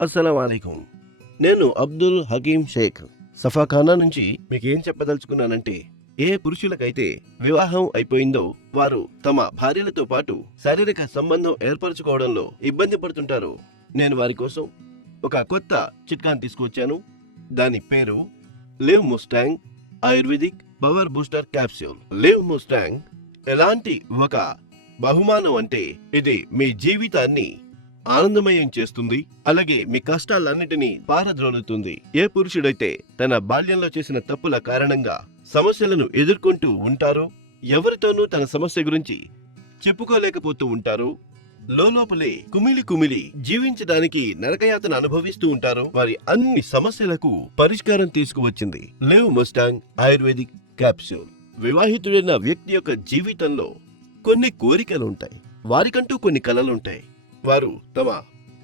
అస్సలాముఅలైకుం. నేను అబ్దుల్ హకీం షేక్ సఫాఖానా నుంచి మీకు ఏం చెప్పదలుచుకున్నానంటే, ఏ పురుషులకైతే వివాహం అయిపోయిందో వారు తమ భార్యలతో పాటు శారీరక సంబంధం ఏర్పరచుకోవడంలో ఇబ్బంది పడుతుంటారు. నేను వారి కోసం ఒక కొత్త చిట్కాను తీసుకొచ్చాను. దాని పేరు live Mustang ayurvedic power booster capsule. Live Mustang ఎలాంటి ఒక బహుమానం అంటే, ఇది మీ జీవితాన్ని ఆనందమయం చేస్తుంది, అలాగే మీ కష్టాలన్నిటినీ పారద్రోలుతుంది. ఏ పురుషుడైతే తన బాల్యంలో చేసిన తప్పుల కారణంగా సమస్యలను ఎదుర్కొంటూ ఉంటారో, ఎవరితోనూ తన సమస్య గురించి చెప్పుకోలేకపోతూ ఉంటారో, లోపలే కుమిలి కుమిలి జీవించడానికి నరకయాతన అనుభవిస్తూ ఉంటారో, వారి అన్ని సమస్యలకు పరిష్కారం తీసుకువచ్చింది లివ్ ముస్టాంగ్ ఆయుర్వేదిక్ క్యాప్సూల్. వివాహితుడైన వ్యక్తి యొక్క జీవితంలో కొన్ని కోరికలుంటాయి, వారికంటూ కొన్ని కలలుంటాయి. వారు తమ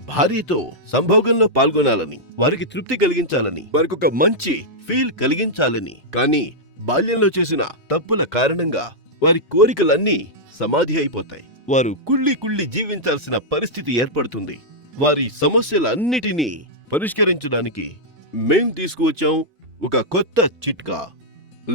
భార్యతో సంభోగంలో పాల్గొనాలని, వారికి తృప్తి కలిగించాలని, వారికి ఒక మంచి ఫీల్ కలిగించాలని, కానీ బాల్యంలో చేసిన తప్పుల కారణంగా వారి కోరికలన్నీ సమాధి అయిపోతాయి. వారు కుళ్ళి కుళ్ళి జీవించాల్సిన పరిస్థితి ఏర్పడుతుంది. వారి సమస్యలన్నిటినీ పరిష్కరించడానికి మేం తీసుకువచ్చాం ఒక కొత్త చిట్కా,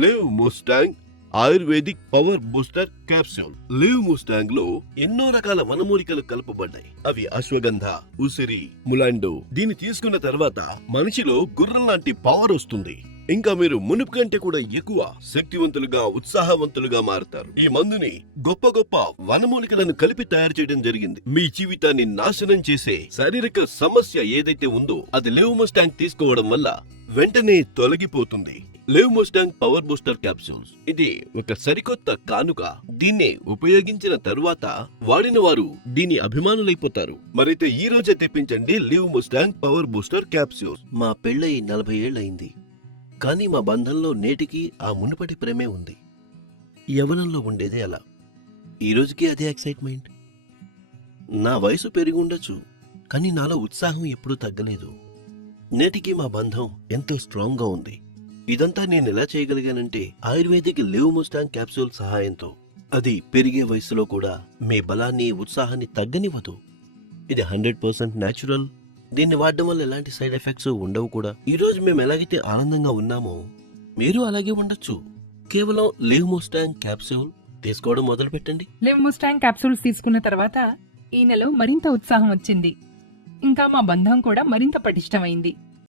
live Mustang ayurvedic power booster capsule. Live Mustang లో ఎన్నో రకాల వనమూలికలు కలపబడ్డాయి. అవి అశ్వగంధ, ఉసిరి, ములాండో. దీన్ని తీసుకున్న తర్వాత మనిషిలో గుర్రం లాంటి పవర్ వస్తుంది. ఇంకా మీరు మునుపు కంటే కూడా ఎక్కువ శక్తివంతులుగా, ఉత్సాహవంతులుగా మారుతారు. ఈ మందుని గొప్ప గొప్ప వనమూలికలను కలిపి తయారు చేయడం జరిగింది. మీ జీవితాన్ని నాశనం చేసే శారీరక సమస్య ఏదైతే ఉందో అది లివ్ ముస్టాంగ్ తీసుకోవడం వల్ల వెంటనే తొలగిపోతుంది. Live mustang power booster capsules ఇది ఒక సరికొత్త కానుక. దీన్నే ఉపయోగించిన తరువాత వాడిన వారు దీని అభిమానులైపోతారు. మరైతే ఈ రోజే తెప్పించండి live mustang power booster capsules. మా పెళ్ళై 40 ఏళ్లయింది, కానీ మా బంధంలో నేటికి ఆ మునుపటి ప్రేమే ఉంది. యవ్వనంలో ఉండేదే అలా, ఈ రోజుకి అదే ఎక్సైట్మెంట్. నా వయసు పెరిగి ఉండొచ్చు, కానీ నాలో ఉత్సాహం ఎప్పుడూ తగ్గలేదు. నేటికి మా బంధం ఎంతో స్ట్రాంగ్ గా ఉంది. ఇదంతా నేను ఎలా చేయగలిగానంటే ఆయుర్వేదిక్ లివ్ ముస్టాంగ్ క్యాప్సూల్ సహాయంతో. అది పెరిగే వయసులో కూడా మీ బలాన్ని, ఉత్సాహాన్ని తగ్గనివ్వదు. ఇది 100% న్యాచురల్. దీన్ని వాడడం వల్ల ఎలాంటి సైడ్ ఎఫెక్ట్స్ ఉండవు కూడా. ఈ రోజు మేము ఎలాగైతే ఆనందంగా ఉన్నామో మీరు అలాగే ఉండొచ్చు. కేవలం లివ్ ముస్టాంగ్ క్యాప్సూల్ తీసుకోవడం మొదలు పెట్టండి. లివ్ ముస్టాంగ్ క్యాప్సూల్స్ తీసుకున్న తర్వాత ఈ నెల మరింత ఉత్సాహం వచ్చింది. ఇంకా మా బంధం కూడా మరింత పటిష్టమైంది.